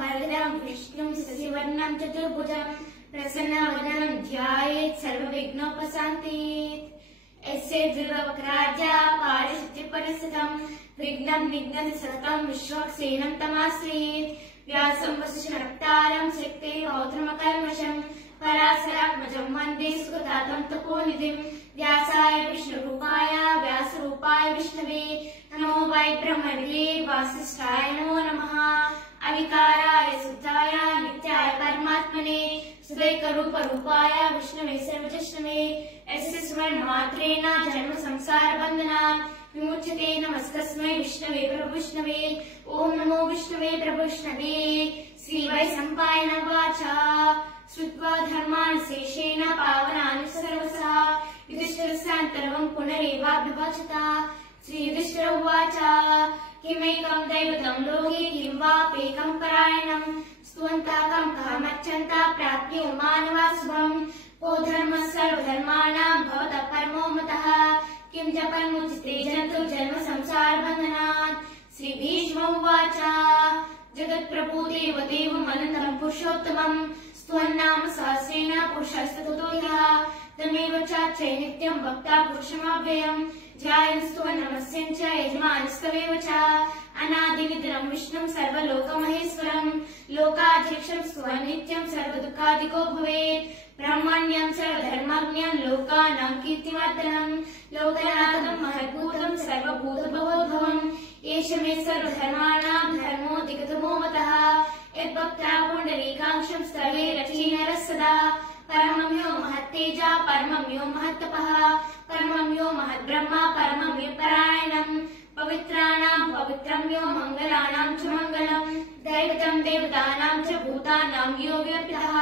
वरदं विष्णुं शशिवर्णं चतुर्भुजं प्रसन्नवदनं ध्यायेत् सर्वविघ्नोपशान्तयेत्। यस्य दुर्गवक्राज्या पारिशुद्धिपरिस्थितं विघ्नं निघ्नति सततं विश्वक्सेनं तमाश्रयेत्। व्यासं वसिष्ठनप्तारं शक्ते पौत्रमकल्मषं पराशरात्मजं वन्दे सुखदातं तपोनिधिं। व्यासाय विष्णुरूपाय व्यासरूपाय विष्णवे नमो वै ब्रह्मणे वासिष्ठाय नमो नमः। अविकाराय शुद्धाय नित्याय परमात्मने सुदैकरूपरूपाय विष्णवे सर्वजिष्णवे। यस्य स्मरणमात्रेण जन्म संसार बन्धनात् विमुच्यते। नमस्तस्मै विष्णवे प्रभुविष्णवे। ओम नमो विष्णवे प्रभुविष्णवे। श्री वैशम्पायन उवाच श्रुत्वा धर्मान् शेषेण पावनानि सर्वशः युधिष्ठिरस्यान्तर्वं पुनरेवाभ्यवचत। श्री युधिष्ठिर उवाच किमेकं दैवतं लोके किं वाप्येकं परायणं स्तुवन्ताकं कामच्छन्तः प्राप्यो मानवा शुभं। को धर्मः सर्वधर्माणां भवतः परमो मतः किं जपन्मुच्यते जन्तुर्जन्म संसारबन्धनात्। श्री भीष्म उवाच जगत्प्रभो देवदेवमनन्तं पुरुषोत्तमं स्तुवन्नाम सहस्रेण पुरुषस्ततो यः तमेव चाच्चै नित्यं भक्ता पुरुषमव्ययम् ध्यायन्स्तुवन्नमस्यं च यजमानस्तमेव च। अनादिविग्रहं विष्णुं सर्वलोकमहेश्वरं लोकाध्यक्षं स्तुवन्नित्यं सर्वदुःखादिको भवेत्। ब्रह्मण्यं सर्वधर्मज्ञं लोकानां कीर्तिवर्धनं लोकनाथं महद्भूतं सर्वभूतभवोद्भवम्। एष मे सर्वधर्माणां धर्मोऽधिकतमो मतः यद्भक्त्या पुण्डरीकाक्षं सर्वे रचि नरः सदा। परमं यो महत्तेजा परमं यो महत्तपः परमं यो महद्ब्रह्मा परमं यो परायणं पवित्राणां पवित्रं यो मङ्गलानां च मङ्गलम् दैवतं देवतानां च भूतानां यो व्यर्थः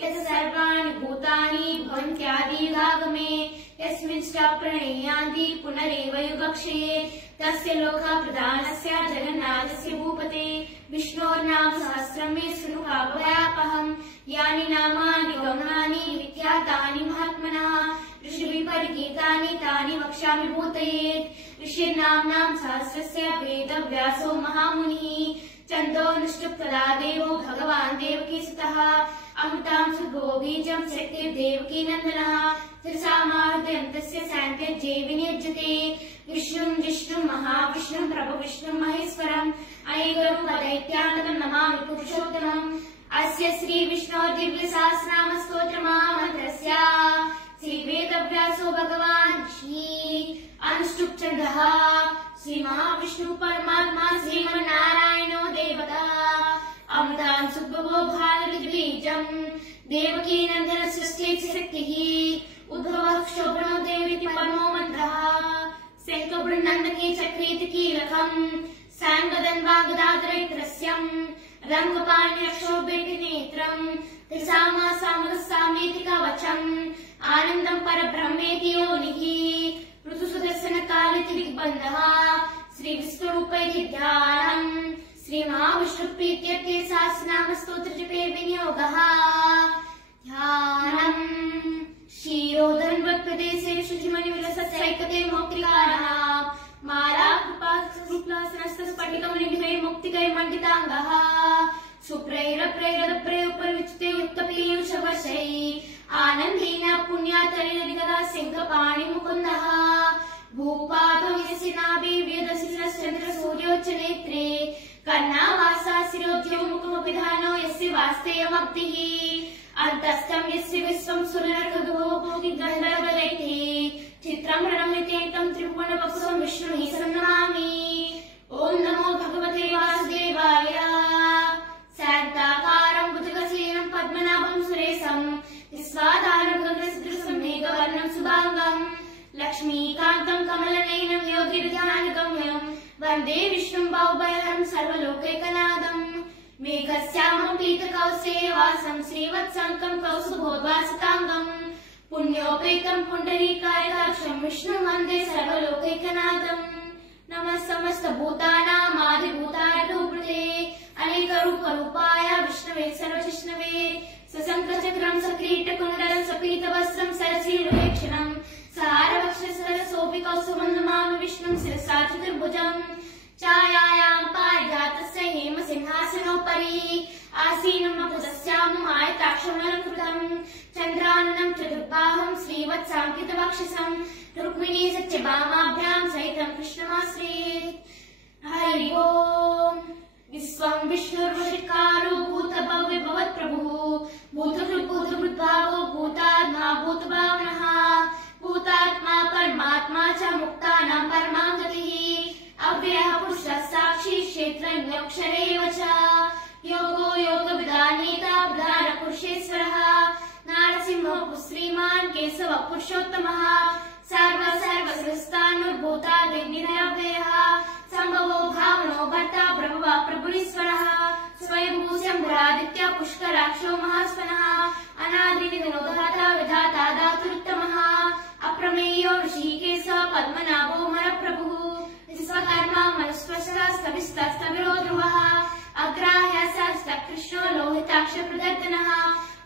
यस्य सर्वाणि भूतानि भवन्त्यादियुगागमे यस्मिंश्चाप्रणय्यान्ति पुनरेव युगक्षये तस्य लोकप्रधानस्य जगन्नाथस्य भूपते विष्णोर्नाम सहस्रं मे शृणु पापयापहम्। यानि नामानि गौणानि विख्यातानि महात्मनः ऋषिभिः परिगीतानि तानि वक्ष्यामि भूतयेत्। ऋषिर्नाम्नां सहस्रस्य वेदव्यासो महामुनिः छन्दोनुष्टुप्तदा देवो भगवान् देवकीसुतः अमृतां सुभोगीजं शक्तिर्देवकी नन्दनः त्रिसामाहृदयं तस्य सान्त्यज्ये विनियुज्यते। विष्णुं जिष्णुं महाविष्णुं प्रभुविष्णुं महेश्वरम् अनेकरूपदैत्यानन्दं नमामि पुरुषोत्तमम्। अस्य श्री विष्णोर्दिव्यसहस्रनाम स्तोत्रमहामन्त्रस्य श्रीवेदव्यासो भगवान् श्री अनुष्टुप्छन्दः श्री महाविष्णु परमात्मा श्रीमन्नारायणो देवता अमृतां सुभवो भानुर्बीजं देवकी नन्दन सृष्टिः शक्तिः उद्भवः क्षोभनो देवीति परमो मन्त्रः शङ्खपुरनन्दकी चक्रीति कीलकम् साङ्गदन्वागदाधरैत्रस्यं रङ्गपाण्यक्षोभेति नेत्रम् त्रिसामासामरसामेति कवचम् आनन्दं परब्रह्मेति योनिः ऋतुसुदर्शनकालेति दिग्बन्धः श्री विष्णुरूपैति ध्यानम् श्री महाविष्णुप्रीत्यर्थे सहस्रनाम स्तोत्रजपे विनियोगः। ध्यानम् क्षीरोदन्वत्प्रदेशे शुचिमणिविलसत्सैकते मौक्तिकारः मालाकृपासनस्तस्फटिकमणिभिः मुक्तिकैर्मण्डिताङ्गः सुप्रैरप्रैरदप्रयोपरिविच्युते युक्तपीयूषवर्षैः आनन्देन पुण्यातरेणनिगदा सिंहपाणिमुकुन्दः भूपादौ यस्य नाभि वेदशिरश्चन्द्रसूर्योच्चनेत्रे कर्णावासा शिरोद्यौ मुखमभिधानो यस्य वास्तेयमब्धिः अन्तस्थं यस्य विश्वं सुरनरकगो भोगिगन्धर्वदैः चित्रं रणमितेकं त्रिभुवनवपुषं विष्णुः सन्नमामि। ॐ नमो भगवते वासुदेवाय। शान्ताकारं भुजगशयनं पद्मनाभं सुरेशं विश्वाधारं गगनसदृशं मेघवर्णं शुभाङ्गं लक्ष्मीकान्तं कमलनयनं योगिध्यानगम्यं वन्दे विष्णुं बाहुभयहरं सर्वलोकैकनाथम्। मेघश्यामं पीतकौसेवासं श्रीवत्सङ्कं कौस्तुभोद्भासिताङ्गम् पुण्योपेतं पुण्डरीकायताक्षं विष्णुं वन्दे सर्वलोकैकनाथम्। नमः समस्तभूतानामादिभूताय भूपते अनेकरूपरूपाय विष्णवे सर्वजिष्णवे सशङ्खचक्रं सकिरीटकुण्डलं सपीतवस्त्रं सरसीरुहेक्षणं सारवक्षसरसोऽपिकौस्तुभं नमामि विष्णुं शिरसा चतुर्भुजम्। छायायां पारिजातस्य हेमसिंहासनोपरि उपरि आसीनम् अभुजस्यामम् आयताक्षमलङ्कृतम् चन्द्राननम् चतुर्बाहम् श्रीवत्साङ्कितवक्षसम् रुक्मिणी सत्यभामाभ्याम् सहितम् कृष्णमाश्रयेत्। हरि ओम्। विश्वं विष्णुर्वशिकारो भूतभव्य भवत्प्रभुः भूतकृद्भूतभृद्भावो भूतात्मा भूतभावनः भूतात्मा परमात्मा च मुक्तानां परमां गतिः अव्ययः पुरुषः साक्षी क्षेत्रज्ञोऽक्षरेव च योगो योगविदानेता प्रधानपुरुषेश्वरः नारसिंहः श्रीमान् केशवः पुरुषोत्तमः सर्वसर्वसृष्टानुर्भूतादिनिरव्ययः संभवो भावनो भर्ता प्रभुः प्रभुरीश्वरः स्वयंभू शम्भुरादित्य पुष्कराक्षो महास्वनः अनादिनिधनोदाता विधाता दातुरुत्तमः अप्रमेयो ऋषिकेशः पद्मनाभो मरप्रभुः विश्वकर्मा मनुष्वशः स्तविस्तस्तविरो ध्रुवः अग्राह्यसस्तकृष्णो लोहिताक्षप्रदर्दनः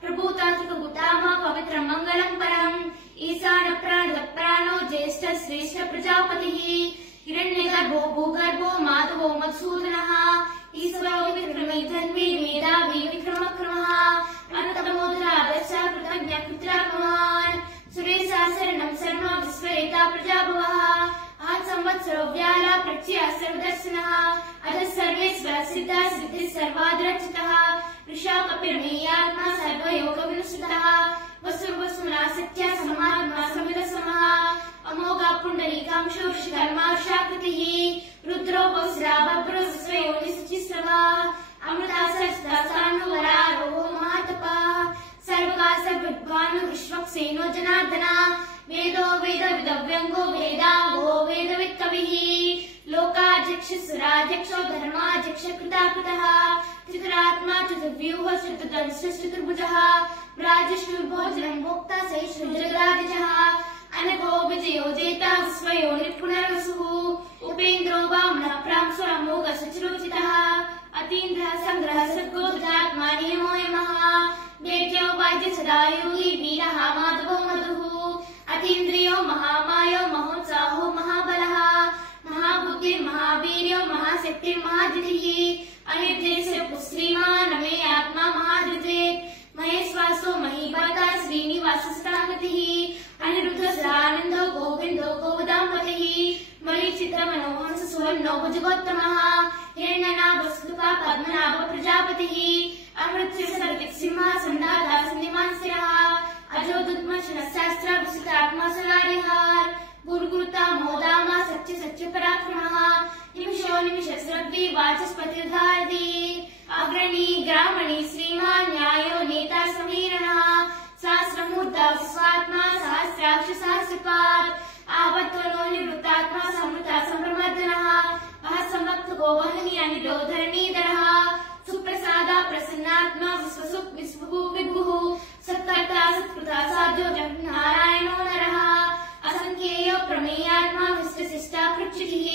प्रभूतात्रिकभूतामः पवित्रं मङ्गलं परम् ईशानप्राणदप्राणो ज्येष्ठ श्रेष्ठ प्रजापतिः हिरण्यगर्भो भूगर्भो माधवो मधुसूदनः ईश्वरो विक्रमी धन्वी मेधावी विक्रमक्रमः अनन्तमोदरादर्श कृतज्ञ कृत्रात्मवान् सुरेशा शरणं शर्मा विश्वरेता प्रजाभवः संवत्सरो व्याला प्रत्यय सर्वदर्शनः अधः सर्वेश्वर सिद्धा सिद्धिः सर्वाद्रचितः ऋषा कपिर्मेयात्मा सर्वयोगविनुसृतः वसुर्वसुना सत्या समात्मा समिरसमः अमोघा पुण्डरीकांशो ऋषिकर्माशाकृतिः रुद्रो बहुश्राभभ्रो स्वयोनिसुचिस्रवः अमृता सरस्वतानुवरारोहो महातपः सर्वकाशविद्वान् विश्वक्सेनो जनार्दनः वेदो वेदविदव्यङ्गो वेदाङ्गो वेदवित्कविः लोकाध्यक्षसुराध्यक्षो धर्माध्यक्ष कृताकृतः चतुरात्मा चतुर्व्यूहः चतुर्दंश चतुर्भुजः राजश्रुभोजनं भोक्ता सहिष्णुजगदादिजः अनघो विजयो जेता स्वयोनिपुनर्वसुः उपेन्द्रो वामनः प्रांशुरमोघः सचरोचितः अतीन्द्रः सङ्ग्रहः सद्गोधरात्मा नियमो यमः वेद्यो वाद्य सदा योगी वीरः माधवो मधुः अतीन्द्रियो महामायो महोत्साहो महाबलः महाबुद्धिर्महावीर्यो महाशक्तिर्महादितिः अनिर्देश्य पुश्रीमान् मे आत्मा महाधृतेत् महेश्वासो महीभर्ता श्रीनिवासस्तागतिः अनिरुद्धसदानन्दो गोविन्दो गोवदाम्पतिः मणिचित्रमनोहंस सुवर्णो भुजगोत्तमः हिरण्यनाभस्तुका पद्मनाभ प्रजापतिः अमृतसिंहासन्दादासन्निमांसिरः अजोदुद्मशनशास्त्राभिषितात्मा सदारिहार गुरुकृता मोदामा सच्च सच्च पराक्रमः निमिषो निमिषस्रग्वी वाचस्पतिर्धारति अग्रणी ग्रामणी श्रीमान् न्यायो नेता समीरणः सहस्रमूर्धा विश्वात्मा सहस्राक्ष सहस्रपात् आवत्वनो निवृत्तात्मा समृता सम्प्रमर्दनः महसंवक्तको वहनी अनिरोधरणीधरः सुप्रसादा प्रसन्नात्मा विश्वसुख विश्वभू विभुः सत्कर्ता सत्कृता साध्यो जगन्नारायणो नरः असंख्येयो प्रमेयात्मा विश्वशिष्टा कृच्छितिः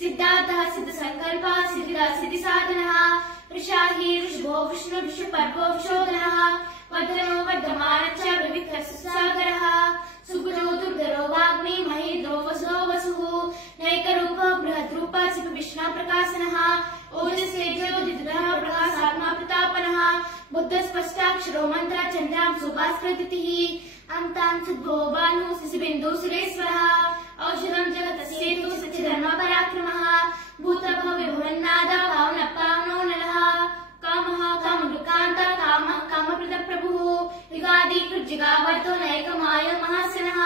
सिद्धार्थः सिद्धसंकल्पः सिद्धिदा सिद्धिसाधनः ऋषाहि ऋषभो विष्णु विष्णुपर्वो विशोधनः वर्धनो वर्धमानश्च विविक्तसागरः सुगुणो दुर्धरो वाग्मी महेन्द्रो वसो वसुः नैकरूपो बृहद्रूपः विष्णुप्रकाशनः ओजस्वेज्योतिधरः प्रकाशात्मा प्रतापनः बुद्धस्पष्टाक्षरो मन्त्र चन्द्रां सुभास्कृतिः अन्तां सुद्भो भानुः शिशुबिन्दुः सुरेश्वरः औषधं जगतस्येतु सच्चिधर्मपराक्रमः भूतभव्यभुवन्नाद पावनपावनो नरः कामः काममृकान्त कामः कामप्रदप्रभुः युगादिकृज्जिगावर्तो नैकमायो महासनः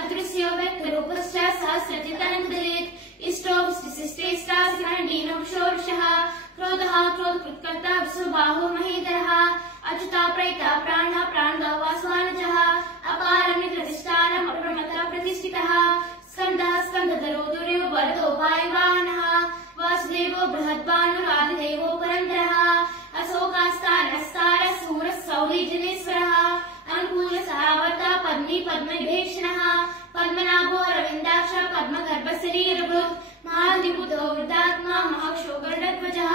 अदृश्यो व्यक्तरूपश्च सहस्रजितनन्दयेत् इष्टो विशिष्टेष्टा शिखण्डीनो विशोरुषः क्रोधः क्रोधकृत्कर्ता विश्वबाहो महीधरः अच्युता प्रयिता प्राणः प्राणदो वासवानजः अपारमित्रधिष्ठानम् अप्रमत्तः प्रतिष्ठितः स्कन्दः स्कन्दधरो दुर्यो वरदो वायुवाहनः वासुदेवो बृहद्भानुरादिदेवो पुरन्दरः अशोकास्तारस्तारः सूरः सौलीजनेश्वरः अनुकूलसहावर्ता पद्मी पद्मविभीषणः पद्मनाभो रविन्दाक्ष पद्मगर्भशरीरभृत् महाधिबुधो वृद्धात्मा महाक्षोगणध्वजः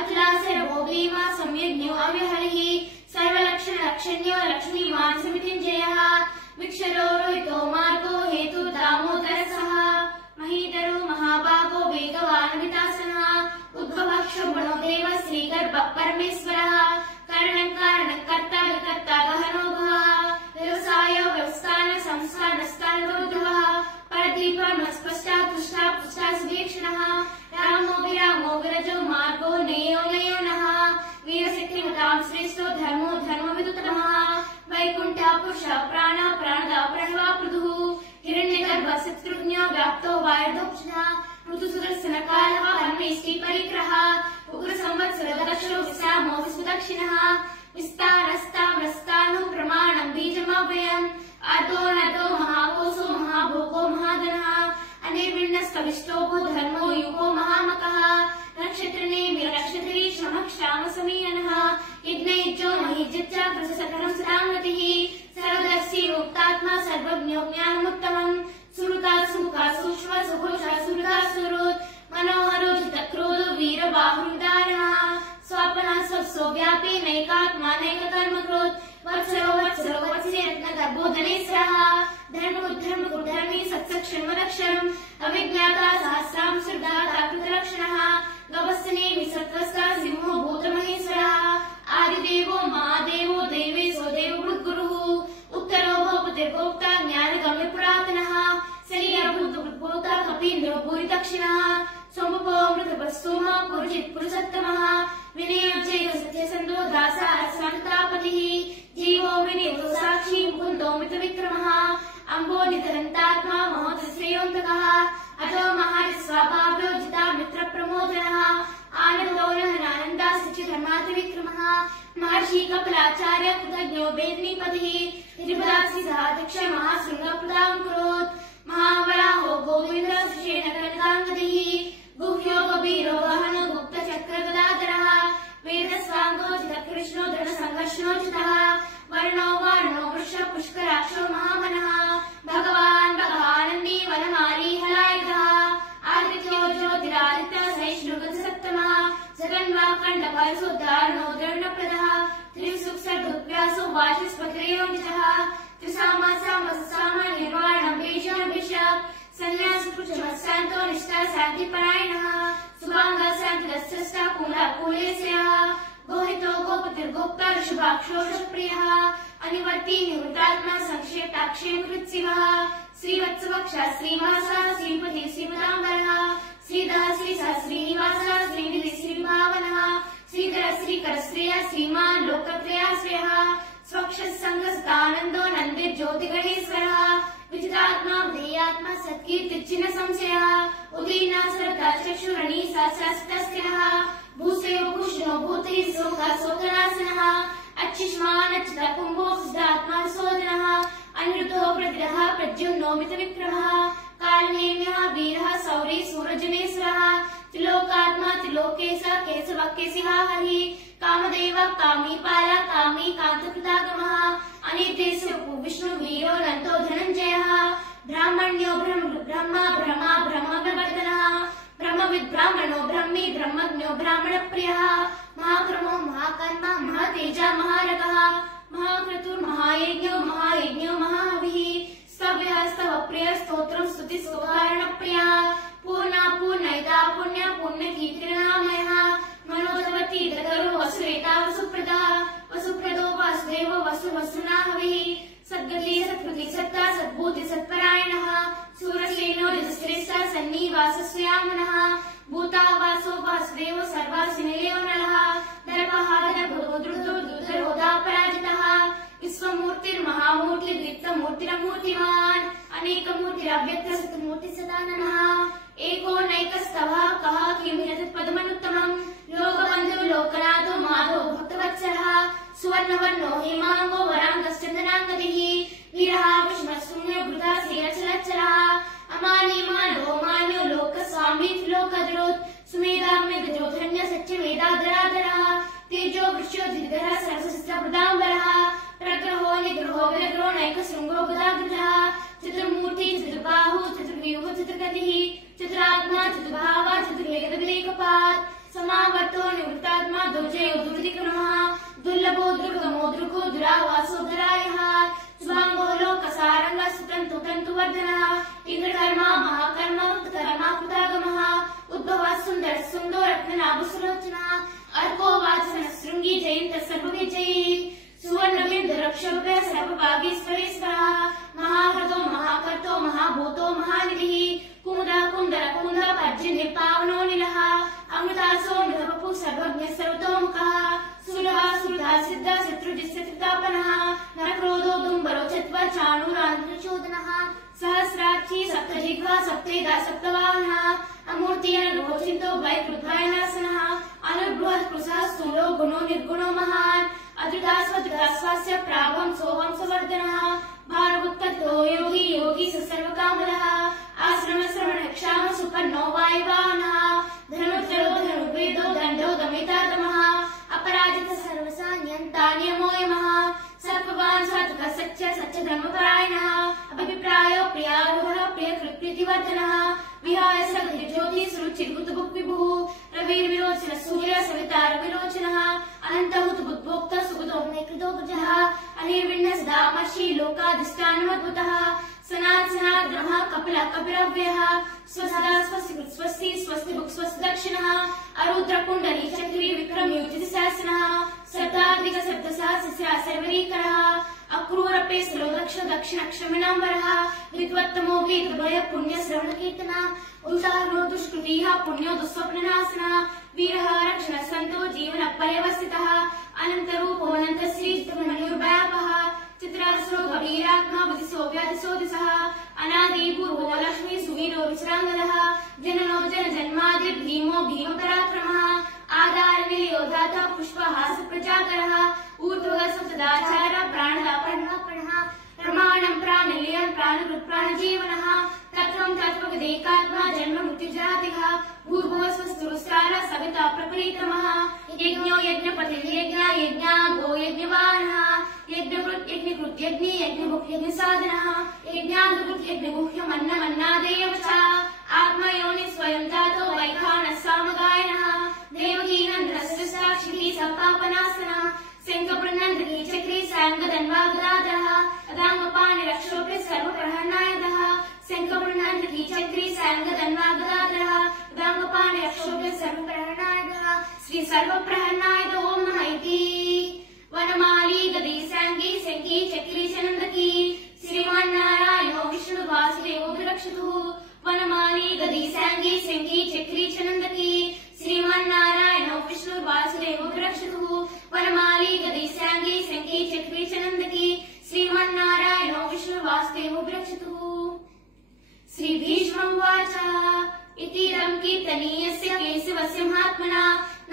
अखिलाशरभो भीमा संयज्ञो अव्यहरिः सर्वलक्षणलक्षण्यो लक्ष्मीमान् समितिञ्जयः विक्षरो रोहितो मार्गो हेतु दामोदरसः महीधरो महाभागो वेगवान् वितासनः उद्भवक्षो परमेश्वरः करणं कारणं कर्ता विकर्ता गहनो भुवः व्यवसायो व्यवस्थान संस्थानस्थानो ध्रुवः परदीपमस्पष्टा तुष्टा पुष्टा सुवीक्षणः रामो विरामो विरजो मार्गो नेयो नयो नः वीरसिद्धिमतां श्रेष्ठो धर्मो धर्मविदुत्तमः वैकुण्ठः पुरुषः प्राणः प्राणदा प्रणवा पृथुः हिरण्यगर्भ शत्रुघ्नो व्याप्तो वायुर्दोक्षः ऋतुसुदर्शनकालः परमेष्टि परिग्रहः उग्रसंवत्सरदक्षो विश्रामो विश्वदक्षिणः विस्तारस्ताम्रस्तानु प्रमाणं बीजमव्ययम् अतो नतो महाकोशो महाभोगो महाधनः अनिर्विण्णस्तविष्टोभो धर्मो युगो महामकः नक्षत्रनेमि नक्षत्री श्रमक्षामसमीयनः यज्ञयुज्यो महिज्यच्च कृतसकलं सदाङ्गतिः सर्वदर्शी मुक्तात्मा सर्वज्ञो ज्ञानमुत्तमम् सुहृता सुमुखा सूक्ष्म सुघोषा सुहृदा सुहृत् मनोहरो जितक्रोधो वीरबाहुरुदारणः स्वापनः स्वप्सो व्यापी नैकात्मा नैककर्मकृत् वत्सरो वत्सरो वत्से रत्नगर्भोदनेश्वरः धर्मोद्धर्मकुधर्मी सत्सक्षण्वदक्षरम् अविज्ञाता सहस्रां श्रद्धाता कृतलक्षणः गवस्सनेमि सत्त्वस्ता सिंहो भूतमहेश्वरः आदिदेवो महादेवो देवेशो देवभृद्गुरुः उत्तरो भूपतिर्गोप्ता ज्ञानगम्य पुरातनः शरीरभूतभूता कपीन्द्रो भूरिदक्षिणः सोमपो मृतपस्तोम पुरुषित् पुरुषोत्तमः विनयोज्जैव सत्यसन्धो दासः संतापतिः जीवो विनितो साक्षी मुकुन्दो मितविक्रमः अम्बोनितरन्तात्मा महोदश्रेयोऽन्तकः अतो महास्वाभाव्यो जिता मित्रप्रमोदनः आनन्दो नहनानन्दा सच्चिधर्मातिविक्रमः महर्षि कपिलाचार्य कृतज्ञो वेदनीपतिः त्रिपदाक्षि साधक्ष महाशृङ्गप्रदाङ्कुरोत् महावराहो गोविन्दः सुषेण कनकाङ्गदिः गुह्यो कबीरो गहनो गुप्तचक्रगदाधरः वेदस्वाङ्गो जितकृष्णो दृढसङ्घर्षणोचितः वर्णो वर्णो वृष पुष्कराक्षो महामनः भगवान् भगवानन्दी वनमाली हलायुधः आदित्यो ज्योतिरादित्य सहिष्णुगतसप्तमः जगन्वाकण्डपरसोद्धारणो दण्डप्रदः त्रिसुक्सर्दुर्व्यासो वाचस्पतिरेवोऽजितः त्रिसामासामसाम निर्वाणं भेषाभिषक् सन्न्यासपुरुषमस्सान्तो निष्ठा शान्तिपरायणः सुभाङ्गः शान्तिरस्रष्टा कुलः कुलेशयः गोहितो गोपतिर्गोप्ता ऋषभाक्षो ऋषप्रियः अनिवर्ती निवृत्तात्मा संक्षेप्ताक्षेमकृत्सिवः श्रीवत्सवक्षः श्रीवासः श्रीपति श्रीपदाम्बरः श्रीधः श्रीसः श्रीनिवासः श्रीनिधि श्रीभावनः श्रीधर श्रीकर श्रेय श्रीमान् लोकत्रयाश्रयः स्वक्षसङ्गस्तानन्दो नन्दिर्ज्योतिगणेश्वरः विचितात्मा ध्येयात्मा सत्कीर्तिच्चिन्न संशयः उदीर्णा सरता चक्षुरणी शास्त्रस्थिरः भूषयो भूषणो भूतिः शोकनाशनः अच्छिष्मानच्चिता कुम्भो सिद्धात्मा सोदनः अनिरुद्धो प्रतिरः प्रद्युम्नो मितविक्रमः कालनेम्यः वीरः सौरी सूरजनेश्वरः त्रिलोकात्मा त्रिलोकेश केशवः केशिः हरिः कामदेव कामीपाल कामी कान्तकृतागमः अनिर्देशो विष्णु वीरो नन्तो धनञ्जयः ब्राह्मण्यो ब्रह्मा ब्रह्मा ब्रह्मविवर्धनः ब्रह्मविद् ब्राह्मणो ब्रह्मी ब्रह्मज्ञो ब्राह्मणप्रियः महाक्रमो महाकर्मा महातेजा महारगः महाक्रतुर्महायज्ञो महायज्ञो महाहविः स्तव्यः स्तवप्रियः स्तोत्रं स्तुतिस्तोत्रणप्रियः पूर्णा पूर्णैता पुण्य पुण्यकीर्तनामयः मनोधवती ददरो वसुरेता वसुप्रदः वसुप्रदो वासुदेवो वसुवसुना हविः सद्गति सत्कृति सत्ता सद्भूति सत्परायणः सूरसेनो यजश्रेष्ठः सन्निवासस्यामनः भूतावासो वासुदेवो सर्वासिनिलेयो नलः दर्पः दर्भोदृतोदापराजितः विश्वमूर्तिर्महामूर्तिर्दीप्तमूर्तिरमूर्तिमान् अनेकमूर्तिरव्यक्तसतमूर्ति सदाननः एको नैकस्तवः कः किं यत्पदमनुत्तमम् लोकबन्धुः लोकनाथो माधवो भक्तवत्सलः सुवर्णवर्णो हेमाङ्गो वराङ्गश्चन्दनाङ्गदिः वीरः विष्णुः वृथा श्रीरचलच्चलः अमानीमानो मान्यो लोकस्वामी त्रिलोकधृत् सुमेधाम्यगजो धन्य सत्यवेदाधराधरः तेजो वृक्षो धीरधरः सरसहस्रप्रदाम्बरः प्रग्रहो निग्रहो विग्रहो नैकशृङ्गो गदाग्रजः चतुर्मूर्ति चतुर्बाहु चतुर्व्यूह चतुर्गतिः चतुरात्मा चतुर्भावा चतुर्वेदविदेकपात् समावर्तो निवृत्तात्मा दुर्जयो दुर्दिक्रमः दुर्लभो दुर्गमो दुर्गो दुरावासो दुरायः स्वाङ्गो लोकसारङ्गः सुतन्तुवर्धनः इन्द्रकर्मा महाकर्मा कृतागमः उद्भवः सुन्दर सुन्दो रत्ननाभसुलोचनः अर्को वाचन वागीश्वरेश्वरः महाहृतो महाकर्तो महाभूतो महानिधिः कुमुदा कुन्दर कुन्द पर्जन्य पावनो नीलः अमृतासो मृतवपुः सर्वज्ञः सर्वतोमुखः सुलभा सुलभा सिद्ध शत्रुजित्सत्तापनः नरक्रोधो दुम्बरो चत्वा चाणूरान्धचोदनः सहस्राक्षी सप्तजिह्वा सप्तेदा सप्तवाहनः अमूर्तियनलोचितो वैकृद्वयनासनः अनुबृहत् कृशः स्थूलो गुणो निर्गुणो महान् अधृतास्वधृतास्वास्य प्राभं सोऽहं सवर्धनः भारवुत्कटो योगी योगी सर्वकामदः आश्रम श्रवण क्षाम सुपन्नो वायुवाहनः धनुर्धरो धनुर्वेदो दण्डो दमितातमः अपराजित सर्वसान्यन्तान्यमो यमः सर्पवान् सात्विकः सच्च धर्मपरायणः अभिप्रायो प्रियारोहः प्रियकृत्प्रीतिवर्धनः विहाय सगतिर्ज्योति सुरुचिर्बुद्धबुक् विभुः रविर्विरोचनः सूर्य सविता रविरोचनः अनन्तहुत बुद्भोक्ता सुगतो नैकृतो भुजः अनिर्विण्ण सदामर्षि लोकाधिष्ठानमद्भुतः सनात् सनात् ब्रह्म कपिलः कपिलव्यः स्वसदा स्वस्ति स्वस्ति भुक् स्वस्ति दक्षिणः अरुद्र कुण्डली चक्री विक्रमयोजित सहस्रः शब्दाधिक शब्दसहस्रस्य सर्वरीकरः अक्रूरपे स्लोदक्ष दक्षिणक्षमिणाम्बरः विद्वत्तमो वेदभय पुण्य श्रवण कीर्तना उदाहरणो दुष्कृतिः पुण्यो दुःस्वप्ननाशनः वीरः रक्षणः सन्तो जीवन पर्यवस्थितः अनन्तरूपो अनन्तश्री चित्रमणिर्व्यापः चित्रासुरो गभीरात्मा बुद्धिसो व्याधिसो दिशः अनादि पूर्वो लक्ष्मी सुवीरो विश्राङ्गदः जननो जनजन्मादिर्भीमो भीमपराक्रमः आधारविलयो दाता पुष्पहास प्रजाकरः ऊर्ध्वगः सदाचार प्राणः प्रणः प्रमाणं प्राणलीयं प्राणकृत् प्राणजीवनः तत्त्वं तत्त्वगदेकात्मा जन्म मृत्युजरातिः भूर्भुवस्वस्तुरुस्कारः सविता प्रपरीतमः यज्ञो यज्ञपतिर्यज्ञ यज्ञागो यज्ञवानः यज्ञकृत् यज्ञकृत् यज्ञे यज्ञभुक् यज्ञसाधनः यज्ञान्तकृत् यज्ञगुह्यमन्नमन्नादेव च आत्मयोनि स्वयं जातो वैखानः सामगायनः देवकीनन्दनस्य साक्षिः सपापनासनः शङ्खपृन्नन्द्री चक्री साङ्गधन्वागदाधरः अदाङ्गपाणिरक्षोभ्यः सर्वप्रहरणायुधः शङ्खपृन्नन्द्री चक्री साङ्गधन्वागदाधरः अदाङ्गपाणिरक्षोभ्यः सर्वप्रहरणायुधः श्री सर्वप्रहरणायुध ओम नमः इति वनमाली गदी साङ्गी शङ्खी चक्री चनन्दकी श्रीमन्नारायणो विष्णुवासुदेवो विरक्षतुः वनमाली गदी साङ्गी शङ्खी चक्री चनन्दकी श्रीमन्नारायणो विष्णुवासुदेवो विरक्षतुः वनमाली गदी साङ्गी शङ्खी चक्री चनन्दकी श्रीमन्नारायणो विष्णुवासुदेवो विरक्षतुः श्रीभीष्मोवाच इतीदं कीर्तनीयस्य केशवस्य महात्मना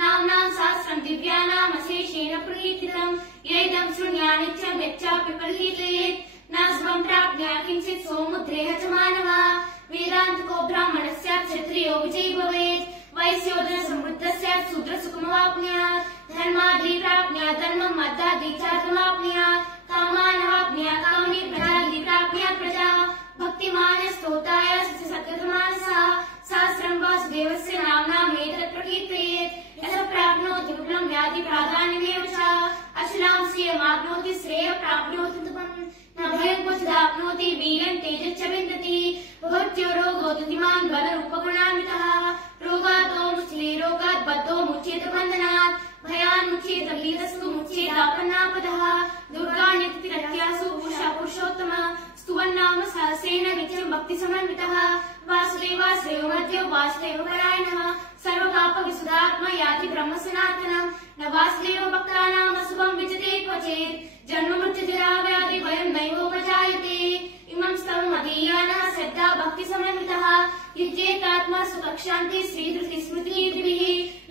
नाम्नां सहस्रं दिव्यानामशेषेण प्रकीर्तितं यैदं शृणुयान्नित्यं यच्चापि प्रकीर्तयेत् न शुभं प्राप्नुयात् किञ्चित् सौमुद्रेह च मानवः वेदान्तको ब्राह्मणः स्यात् क्षत्रियो विजयी भवेत् वैश्योधन समृद्धः स्यात् शूद्रसुखमवाप्नुयात् धर्मादि प्राप्नुयात् धर्मं मद्दादि चार्धमाप्नुयात् कामानवाप्नुयात् कामनी प्रजादि प्राप्नुयात् प्रजा भक्तिमानस्तोताय सत्यधर्मानसः सहस्रं वासुदेवस्य नाम्नामेतत् प्रकीर्तयेत् यः प्राप्नोति विपुलं व्याधि प्राधान्यमेव च अचलां श्रियमाप्नोति श्रेयः प्राप्नोति न भयं क्वचिदाप्नोति वीर्यं तेजश्च विन्दति भवत्यो रोगो दुतिमान् बलरूपगुणान्वितः रोगातो मुच्यते रोगात् बद्धो मुच्येत बन्धनात् भयान् मुच्येत भीतस्तु मुच्येदापन्नापदः दुर्गाण्यतिरत्यासु पुरुषः पुरुषोत्तमः स्तुवन्नाम सहस्रेण नित्यं भक्तिसमन्वितः वासुदेवाश्रयो मध्यो वासुदेवपरायणः सर्वपापविशुद्धात्मा याति ब्रह्म सनातनः न वासुदेव भक्तानाम् अशुभं विजते क्वचित् जन्म मृत्युजराव्याधि भयं नैवोपजायते इमं स्तवम् अधीयानः श्रद्धा भक्तिसमन्वितः युज्येतात्मा सुखशान्ति श्रीधृति स्मृतिभिः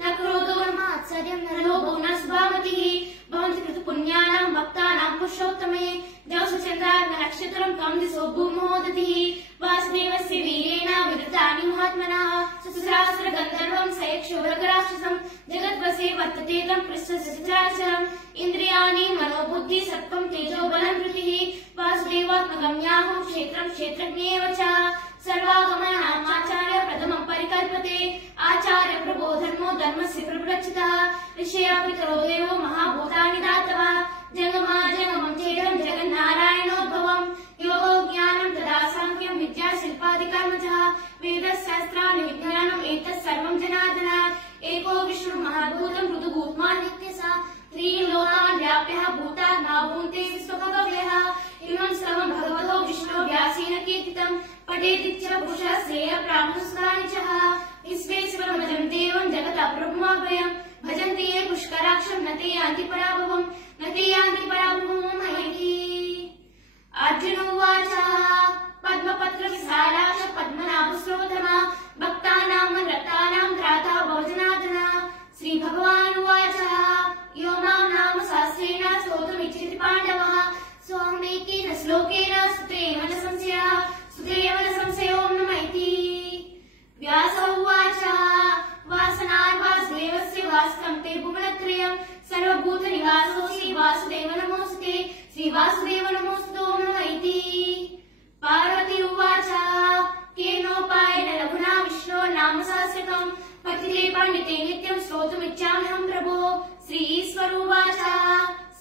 न क्रोधो न मात्सर्यं न लोभो न शुभामतिः भवन्ति कृतपुण्यानां भक्तानां पुरुषोत्तमे जवसचन्द्रार्क नक्षत्रं तं दिशो भूमोदतिः वासुदेवस्य वीरेण विवृतानि महात्मनः सहस्रगन्धर्वं सयक्षोरगराक्षसं जगद्वसे वर्तते तं पृष्ठसचराचरम् इन्द्रियाणि मनोबुद्धि सत्त्वं तेजो बलं धृतिः वासुदेवात्मगम्याहं क्षेत्रं क्षेत्रज्ञेव च सर्वागमनामाचार्य प्रथमं परिकल्पते आचार्य प्रभो धर्मो धर्मस्य प्रवृक्षितः ऋषयापितरो देवो महाभूतानि दातवः जंगमा जंगमं चेदं जगन्नारायणोद्भवम् योगो ज्ञानं तदा सांख्यं विद्या शिल्पादिकर्मजः वेदशास्त्राणि विज्ञानम् एतत् सर्वं जनार्दन एको विष्णु महाभूतं मृदुभूतमा नित्यसा त्रीन् लोकान् व्याप्यः भूतात् मा भूते विश्वभव्यः पुरुषस्य प्राप्नुस्तानि च विश्वेश्वरं भजन्ते एवं जगतः प्रभुमभयं भजन्ते ये पुष्कराक्षं न ते यान्ति पराभवं मयि। अर्जुन उवाच पद्मपत्रविशालाक्ष पद्मनाभस्रोतमा भक्तानां मनरतानां त्राता भोजनाथना। श्रीभगवानुवाच यो मां नाम सहस्रेण स्तोतुमिच्छति पाण्डवः स्वामेकेन श्लोकेन स्तुतेव न संशयो मम इति। व्यास उवाच वासनार्वासुदेवस्य वासतं ते भुवनत्रयं सर्वभूतनिवासोऽसि वासुदेव नमोऽस्तुते श्रीवासुदेव नमोऽस्तु मम इति। पार्वती उवाच केनोपायेन रघुना विष्णो नाम सहस्रकं पठिते पण्डिते नित्यं श्रोतुमिच्छाम्यहं प्रभो। श्रीईश्वर उवाच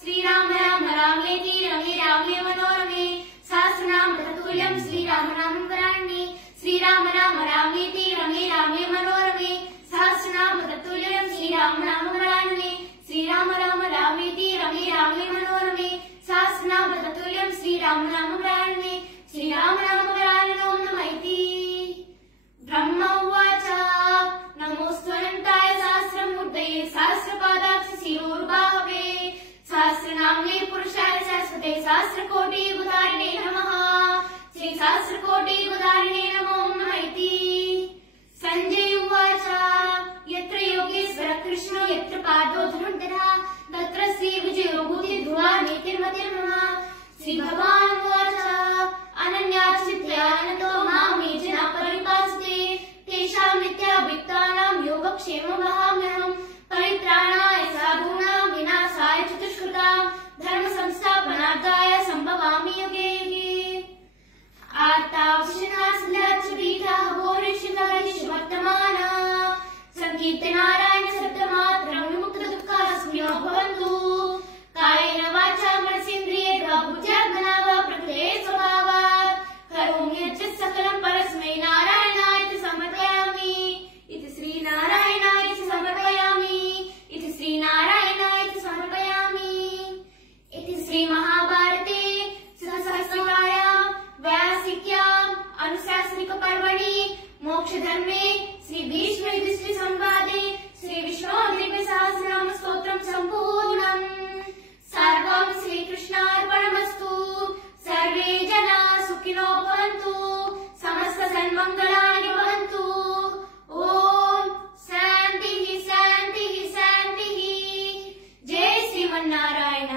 श्रीराम राम रामेति रमे रामे मनोरमे सहस्रनाम तत्तुल्यं श्रीराम नामं वराण्ये। श्रीराम राम रामेति रमे रामे मनोरमे सहस्रनाम तत्तुल्यं श्रीराम नामं वराण्ये। श्रीराम राम रामेति रमे रामे मनोरमे सहस्रनाम तत्तुल्यं श्रीराम नामं वराण्ये। श्रीराम नाम वराण्यो नम इति। ब्रह्म उवाच नमोऽस्तु अनन्ताय सहस्रमूर्तये सहस्रपादाक्ष शिरोर्बाहवे सहस्रनाम्ने पुरुषाय सरस्वते सहस्रकोटियुगधारिणे नमः। श्री सहस्रकोटियुगधारिणे नमो नमः इति। संजय उवाच यत्र योगेश्वर कृष्णो यत्र पार्थो धनुर्धरः तत्र श्रीविजयो बुद्धिध्रुवा नीतिर्मतिर्मम। श्रीभगवान् उवाच अनन्याश्चित्यानतो मां ये जना परिपासते तेषां नित्याभियुक्तानां योगक्षेमं वहाम्यहम्। परित्राणाय साधूनां विनाशाय च दुष्कृतां धर्मसंस्थापनार्थाय सम्भवामि युगे युगे। आर्तावशनासलच्छवीताः घोरशिखरिषुवर्तमानाः संकीर्तनारायण शब्दमात्रं विमुक्तदुःखाः स्मृतो भवन्तु। कायेन वाचा मनसेन्द्रियैर्वा बुद्ध्यात्मना वा प्रकृते स्वभावात् करोमि यच्च सकलं परस्मै नारायणाय समर्पयामि इति श्रीनारायणाय समर्पयामि इति श्रीनारायणाय समर्पयामि इति श्रीमहाभारते सहस्रकायां व्यासिक्याम् अनुशासनिकपर्वणि मोक्षधर्मे श्रीभीष्मयुधिष्ठिरसंवादे श्रीविष्णोर्दिव्यसहस्रनाम स्तोत्रं सम्पूर्णम्। सर्वं श्रीकृष्णार्पणमस्तु। सर्वे जनाः सुखिनो भवन्तु समस्त सन्मङ्गलानि भवन्तु। ओम शान्तिः शान्तिः शान्तिः। जय श्रीमन्नारायण।